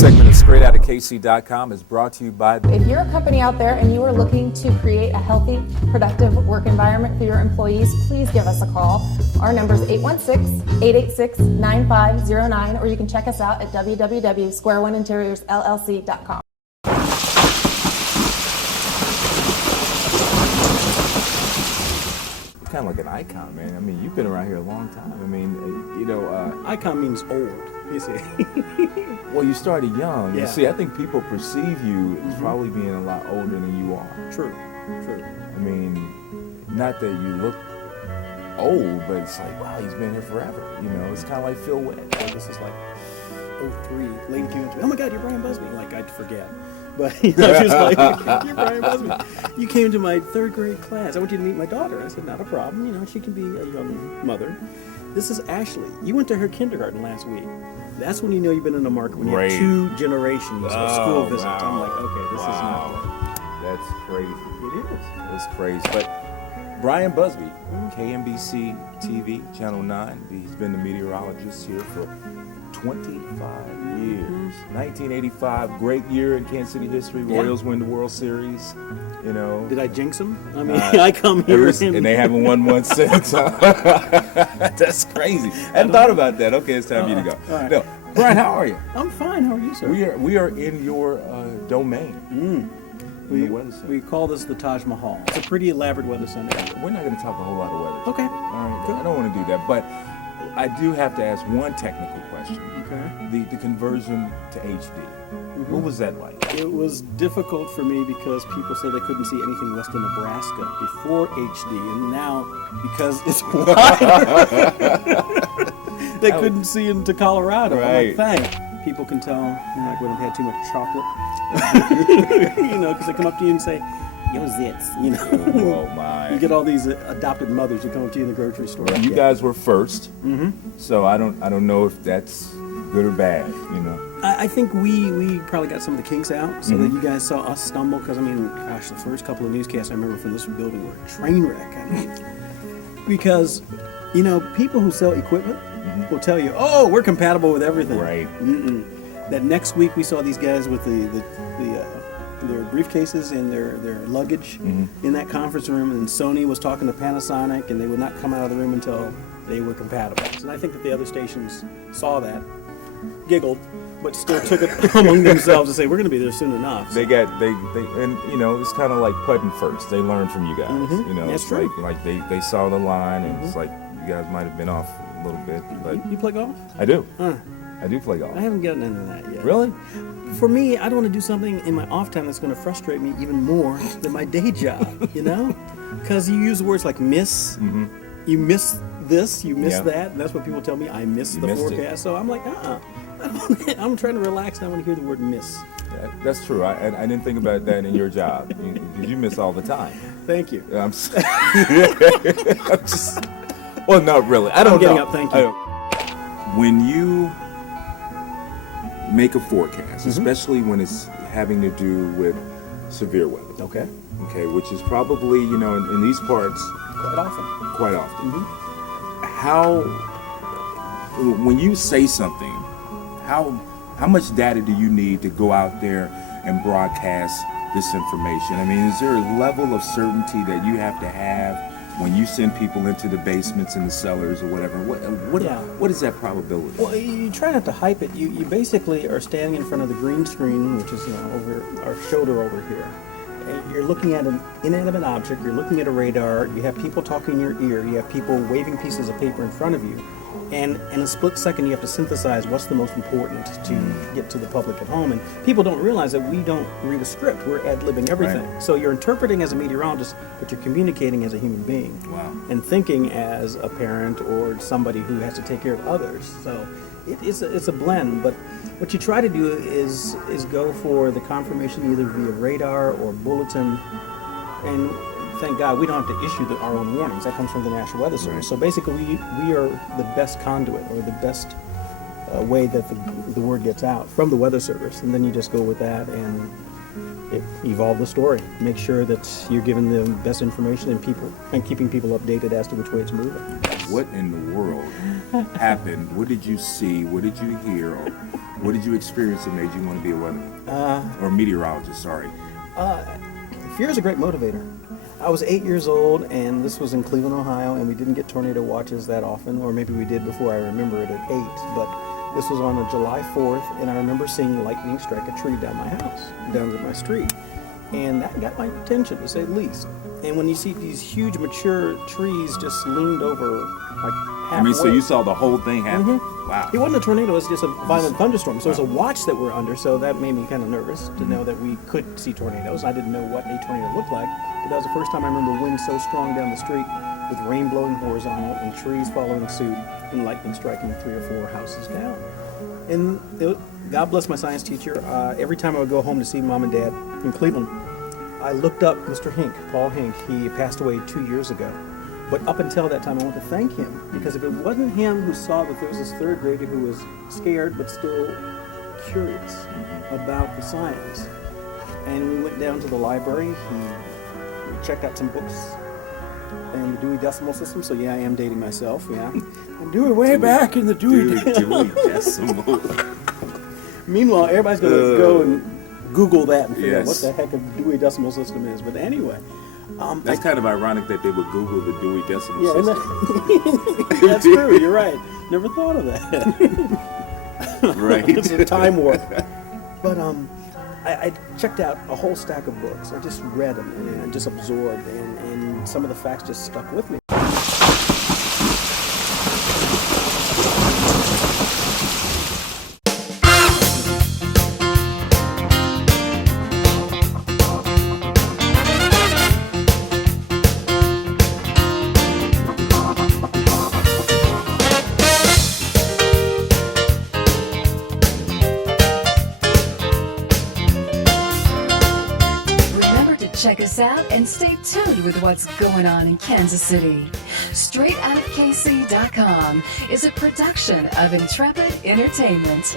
segment of StraightOutofKC.com is brought to you by... If you're a company out there and you are looking to create a healthy, productive work environment for your employees, please give us a call. Our number is 816-886-9509, or you can check us out at www.squareoneinteriorsllc.com. Kind of like an icon, man. I mean, you've been around here a long time. I mean, icon means old, you see. Well, you started young. Yeah. You see, I think people perceive you as probably being a lot older than you are. True. I mean, not that you look old, but it's like, wow, he's been here forever. You know, it's kind of like Phil Webb. This is like 03, lady came into me, oh my God, you're Bryan Busby. Like, I'd forget. But she was like, you're Bryan Busby. You came into my third grade class. I want you to meet my daughter. I said, not a problem. You know, she can be a young mother. This is Ashley. You went to her kindergarten last week. That's when you know you've been in the market, when you have 2 generations of school visits. Wow. I'm like, okay, this is not. That's crazy. It is. It's crazy. But Bryan Busby, KMBC TV, Channel 9, he's been the meteorologist here for 25 years. 1985, great year in Kansas City history. Royals win the World Series. You know. Did I jinx them? I mean, I come here and they haven't won one since. That's crazy. I hadn't thought about that. Okay, it's time for you to go. All right. No, Bryan, how are you? I'm fine. How are you, sir? We are in your domain. The weather center. We call this the Taj Mahal. It's a pretty elaborate weather center. We're not going to talk a whole lot of weather. Okay. All right. I don't want to do that, but I do have to ask one technical question. Okay. The conversion to HD. What was that like? It was difficult for me because people said they couldn't see anything west of Nebraska before HD, and now because it's wider, they couldn't see into Colorado. Right. I'm like, thank. People can tell, like when they've had too much chocolate, because they come up to you and say, "Yo, zits," Oh my! You get all these adopted mothers who come up to you in the grocery store. You guys were first, so I don't know if that's good or bad. I think we probably got some of the kinks out so that you guys saw us stumble, because the first couple of newscasts I remember from this building were a train wreck. Because people who sell equipment will tell you, oh, we're compatible with everything. Right. That next week we saw these guys with their briefcases and their luggage in that conference room, and Sony was talking to Panasonic, and they would not come out of the room until they were compatible. And I think that the other stations saw that, giggled, but still took it among themselves to say, we're going to be there soon enough. They it's kind of like putting first. They learned from you guys. That's it's true. like they saw the line, and it's like you guys might have been off a little bit, but You play golf? I do. Huh. I do play golf. I haven't gotten into that yet. Really? For me, I don't want to do something in my off time that's going to frustrate me even more than my day job, Because you use words like miss, you miss this, you miss that, and that's what people tell me, I miss the forecast. So I'm like, I'm trying to relax, and I want to hear the word miss. Yeah, that's true. I didn't think about that in your job, because you miss all the time. Thank you. Well, not really. I don't I'm getting know. up, thank you. When you make a forecast, especially when it's having to do with severe weather, Okay. which is probably, in these parts, Quite often. how, when you say something, how much data do you need to go out there and broadcast this information? I mean, is there a level of certainty that you have to have when you send people into the basements and the cellars or whatever? What is that probability? Well, you try not to hype it. You basically are standing in front of the green screen, which is over our shoulder over here. And you're looking at an inanimate object. You're looking at a radar. You have people talking in your ear. You have people waving pieces of paper in front of you. And in a split second, you have to synthesize what's the most important to get to the public at home. And people don't realize that we don't read a script. We're ad-libbing everything. Right. So you're interpreting as a meteorologist, but you're communicating as a human being. Wow. And thinking as a parent or somebody who has to take care of others. So it's a blend. But what you try to do is go for the confirmation either via radar or bulletin. And thank God we don't have to issue our own warnings. That comes from the National Weather Service. So basically, we are the best conduit, or the best way that the word gets out from the Weather Service, and then you just go with that and evolve the story. Make sure that you're giving the best information and keeping people updated as to which way it's moving. What in the world happened? What did you see? What did you hear? Or What did you experience that made you want to be a weather or meteorologist? Sorry. Fear is a great motivator. I was 8 years old, and this was in Cleveland, Ohio, and we didn't get tornado watches that often, or maybe we did before I remember it at 8, but this was on a July 4th, and I remember seeing lightning strike a tree down my house, down my street, and that got my attention, to say the least. And when you see these huge mature trees just leaned over, like halfway. I mean, so you saw the whole thing happen? Wow. It wasn't a tornado, it was just a violent thunderstorm. So it was a watch that we're under, so that made me kind of nervous to know that we could see tornadoes. I didn't know what a tornado looked like, but that was the first time I remember wind so strong down the street with rain blowing horizontal and trees following suit and lightning striking 3 or 4 houses down. And God bless my science teacher. Every time I would go home to see Mom and Dad in Cleveland, I looked up Mr. Hink, Paul Hink. He passed away 2 years ago. But up until that time, I want to thank him, because if it wasn't him who saw that there was this third grader who was scared but still curious about the science, and we went down to the library, we checked out some books and the Dewey Decimal System. So yeah, I am dating myself. Yeah, I'm Dewey way back in the Dewey Decimal. Meanwhile, everybody's going to go and Google that and figure out what Yes. the heck a Dewey Decimal System is. But anyway. That's kind of ironic that they would Google the Dewey Decimal Yeah, System. that's true. You're right. Never thought of that. Right. It's a time warp. But I checked out a whole stack of books. I just read them and I just absorbed, and some of the facts just stuck with me. Check us out and stay tuned with what's going on in Kansas City. StraightOutofKC.com is a production of Intrepid Entertainment.